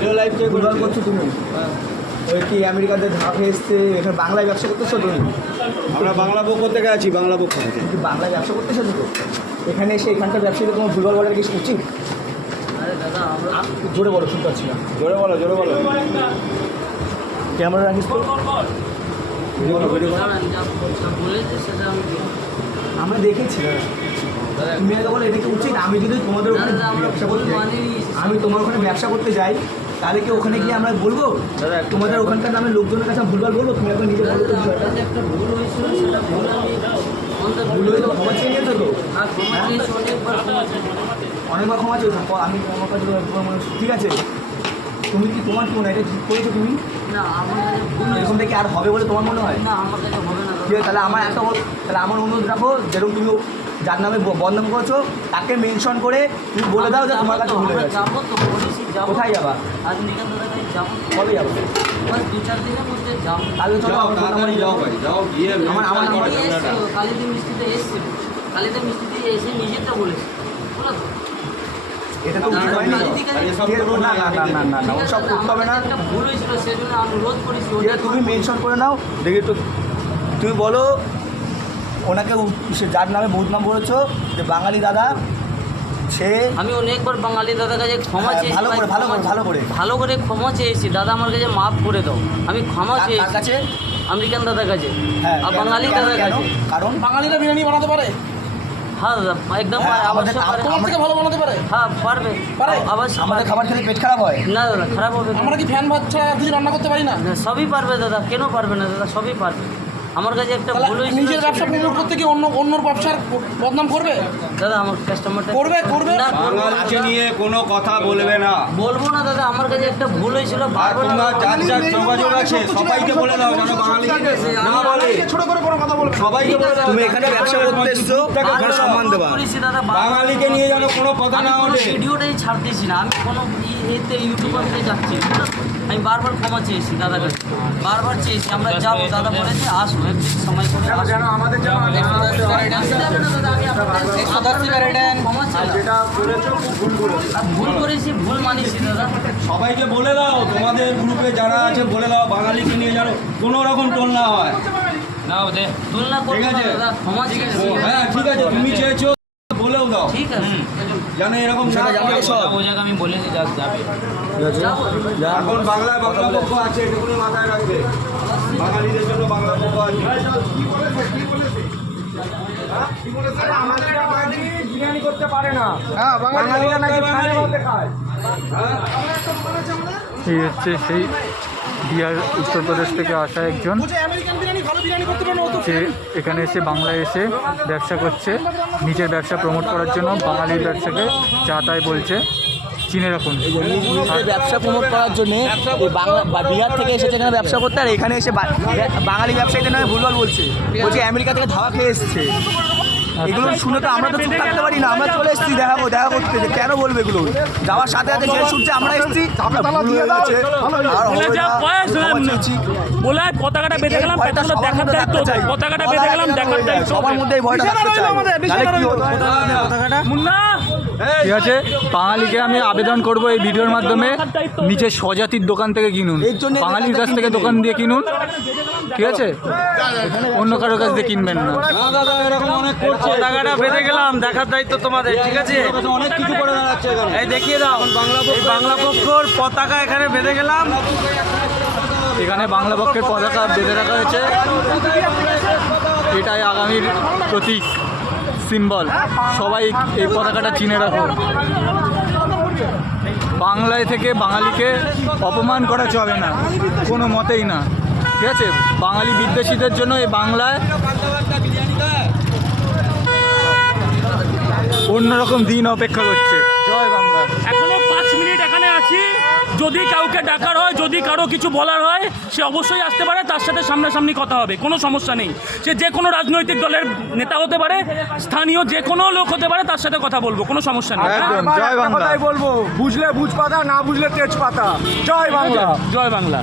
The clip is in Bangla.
ভিডিও লাইভ থেকে ভুলভাল করছো তুমি। ওই কি আমেরিকাতে ধাপে এসছে, এখানে বাংলায় ব্যবসা করতেছো তুমি? আমরা বাংলা পক্ষ থেকে আছি, বাংলা পক্ষ থেকে। কি বাংলায় ব্যবসা করতেছো তো? এখানে এসে এখানকার ব্যবসায়ীদের তোমার ভুলভাল বলার কি উচিত? আরে দাদা আমরা জোরে বলো, শুনতে পাচ্ছি না। জোরে বলো, জোরে বলো। ক্যামেরা রাখিস তো। ভিডিও করো, ভিডিও করো। জানেন যা বলেছে সেটা আমি আমরা দেখেছি। তুমি আগে বলো এটা কি উচিত? আমি যদি তোমাদের ওখানে দাদা, আমরা ব্যবসা করতে যাই, মানি। আমি তোমার ওখানে ব্যবসা করতে যাই, তাহলে কি ওখানে গিয়ে আমরা বলবো দাদা, তোমাদের ওখানকার নামে লোকজনের কাছে আমি ভুলভাল বলবো? তুমি এখন নিজে বলো তো বিষয়টা। যে একটা ভুল হয়েছিল সেটা ভুল আমি ভুল হয়ে তো ক্ষমা চেয়ে নিয়েছো তো? আর ক্ষমা চেয়েছি, অনেকবার ক্ষমা চেয়েছি। অনেকবার ক্ষমা চেয়েছো। আমি তোমার কাছে ঠিক আছে, তুমি কি তোমার কি মনে হয় এটা ঠিক করেছো তুমি? না আমার কাছে ভুল হয়েছে। এরকম থেকে আর হবে বলে তোমার মনে হয়? না আমার কাছে হবে না ঠিক আছে, তাহলে আমার একটা তাহলে আমার অনুরোধ রাখো, যেরকম তুমি যার নামে বদনাম করেছো তাকে মেনশন করে তুমি বলে দাও যে তোমার কাছে ভুল হয়ে গেছে। যাবো তো বলেছি যাবো। কোথায় যাবা? আজ নিকান দাদা কাছে যাবো, কবে যাবো? বাস 2-4 দিনের মধ্যে যাবো। তাহলে চলো যাও, তাড়াতাড়ি যাও ভাই, যাও গিয়ে কালিদি এসেছিল, কালিদি মিস্ত্রিতে এসেছিল, কালিদি মিস্ত্রিতে এসে নিজেরটা বলেছে, বুঝলো তো? এটা তো উচিত হয়নি তো। কালিদি কাছে ঠিক আছে, না না না না না না ওসব করতে হবে না। একটা ভুল হয়েছিল সেজন্য অনুরোধ করেছি। ঠিক আছে, তুমি মেনশন করে নাও, দেখি একটু তুমি বলো ওনাকে যার নামে বদনাম করেছো যে বাঙালি দাদা, সে আমি অনেকবার বাঙালি দাদার কাছে ক্ষমা চেয়েছি, ভালো করে, ভাই, ভালো করে, ক্ষমা- ভালো করে। ভালো করে ক্ষমা চেয়েছি, দাদা আমার কাছে মাফ করে দাও। আমি ক্ষমা কার চেয়েছি কাছে? আমেরিকান দাদার কাছে, হ্যাঁ, আর কেন? বাঙালি কেন? দাদার কেন? কাছে। কারণ বাঙালিরা বিরিয়ানি বানাতে পারে, হ্যাঁ দাদা, একদম হ্যাঁ, আমাদের অবশ্যই পারে। তোমার থেকে ভালো বানাতে পারে। হ্যাঁ পারবে, পারে? অবশ্যই আমাদের পারবে। খাবার খেলে পেট খারাপ হয়? না দাদা খারাপ হবে না। আমরা কি ফ্যান ভাত ছাড়া কিছু রান্না করতে পারি না? না, সবই পারবে দাদা, কেন পারবে না দাদা, সবই পারবে। আমার কাছে একটা তাহলে ভুল হয়েছিল, নিজের ব্যবসা প্রমোট করতে কি অন্যর ব্যবসার বদনাম করবে? দাদা আমার কাস্টমারটা করবে, করবে। না করবো না। বাঙালিকে নিয়ে কোনো কথা বলবে না। বলবো না দাদা, আমার কাছে একটা ভুল হয়েছিল, আর পারবো না। তোমরা যার যার যোগাযোগ আছে সবাইকে বলে দাও যেন বাঙালিকে না বলে। ছোট করে কোনো কথা বলবে। সবাইকে বলে দাও তুমি এখানে ব্যবসা করতে এসছো, ওখানে সম্মান দেবা। করেছি দাদা, বাঙালিকে নিয়ে যেন কোনো কথা না আমি কোনো ওঠে। ভিডিওটাই ছাড়তেছি না, আমি কোনো এতে ইউটিউবে যাচ্ছি না। আমি বারবার ক্ষমা চেয়েছি দাদার কাছে, বারবার চেয়েছি আমরা যাবো, দাদা বলেছে আসো একদিন সময় করে আসো। যেন আমাদের যেন আসতে হবে না দাদা, আমি আপনাদের ক্ষমা চাইলাম। যেটা করেছো খুব ভুল করেছো। আর ভুল করেছি, ভুল মানিছি দাদা। সবাইকে বলে দাও, তোমাদের গ্রুপে যারা আছে বলে দাও বাঙালিকে নিয়ে যেন কোনো রকম টোল না হয়। তুলনা করবো ঠিক না আছে। দাদা, ক্ষমা চেয়েছি। হ্যাঁ ঠিক আছে, তুমি চেয়েছো বলেও দাও ঠিক আছে, যেন এরকম না সেটা জানতে হয়। সব। ও জায়গা আমি বলে দিই যাবে। ঠিক আছে? যাবো। যা। এখন বাংলায় বাংলা পক্ষ আছে, এটুকুনি মাথায় রাখবে। বাঙালিদের জন্য বাংলা পক্ষ আছে। বিরিয়ানি করতে পারে না। হ্যাঁ, বাঙালিরা নাকি ফ্যানের মধ্যে খায়। এই হচ্ছে সেই বিহার উত্তরপ্রদেশ থেকে আসা একজন, বলছে আমেরিকান বিরিয়ানি ভালো বিরিয়ানি করতে পারে না, ও তো যে এখানে এসে বাংলায় এসে ব্যবসা করছে, নিজের ব্যবসা প্রমোট করার জন্য বাঙালির ব্যবসাকে যা তাই বলছে। চিনে রাখুন। নিজের ব্যবসা প্রমোট করার জন্য বাংলা বা বিহার থেকে এসেছে এখানে ব্যবসা করতে, আর এখানে এসে বাঙালি ব্যবসায়ীদের নামে ভুলভাল বলছে, বলছে আমেরিকা থেকে ধাওয়া খেয়ে এসছে। এগুলো শুনে তো আমরা তো চুপ থাকতে পারি না, আমরা চলে এসেছি দেখা করতে। যে কেন বলবে এগুলো? যাওয়ার সাথে সাথে যে শুনছে আমরা এসেছি, ভুল হয়ে গেছে, আর হবে না, ক্ষমা চেয়েছি। বলে পতাকাটা বেঁধে গেলাম, এই ভয়টা পেছনে সবার দেখার মধ্যে দায়িত্ব থাকতে চাই। পতাকাটা বেঁধে গেলাম, দেখার দায়িত্ব সবার মধ্যে এই ভয়টা থাকতে চাই। তাহলে কি হতো? মুন্না ঠিক আছে, বাঙালিকে আমি আবেদন করব এই ভিডিওর মাধ্যমে, নিজের স্বজাতির দোকান থেকে কিনুন, এর জন্য বাঙালির কাছ থেকে দোকান দিয়ে কিনুন। ঠিক আছে, অন্য কারোর কাছ দিয়ে কিনবেন না। না দাদা, এরকম অনেক করছে। পতাকাটা বেঁধে গেলাম, দেখার দায়িত্ব তোমাদের, ঠিক আছে? অনেক কিছু করে দাঁড়াচ্ছে এখানে। এই দেখিয়ে দাও, এই বাংলা পক্ষর পতাকা এখানে বেঁধে গেলাম। এখানে বাংলা পক্ষের পতাকা বেঁধে রাখা হয়েছে, এটাই আগামীর প্রতীক, সিম্বল। সবাই এই পতাকাটা চিনে রাখুন। বাংলায় থেকে বাঙালিকে অপমান করা চলে না, কোনো মতেই না। ঠিক আছে, বাঙালি বিদ্বেষীদের জন্য এই বাংলায় অন্যরকম দিন অপেক্ষা করছে। জয় বাংলা। এখনো 5 মিনিট এখানে আছি, যদি কাউকে ডাকার হয়, যদি কারো কিছু বলার হয়, সে অবশ্যই আসতে পারে, তার সাথে সামনাসামনি কথা হবে, কোনো সমস্যা নেই। সে যে কোনো রাজনৈতিক দলের নেতা হতে পারে, স্থানীয় যে কোনো লোক হতে পারে, তার সাথে কথা বলবো, কোনো সমস্যা নেই। একদম, জয় বাংলা। বলবো, বুঝলে বুঝ পাতা, না বুঝলে তেজ পাতা। জয় বাংলা। জয় বাংলা।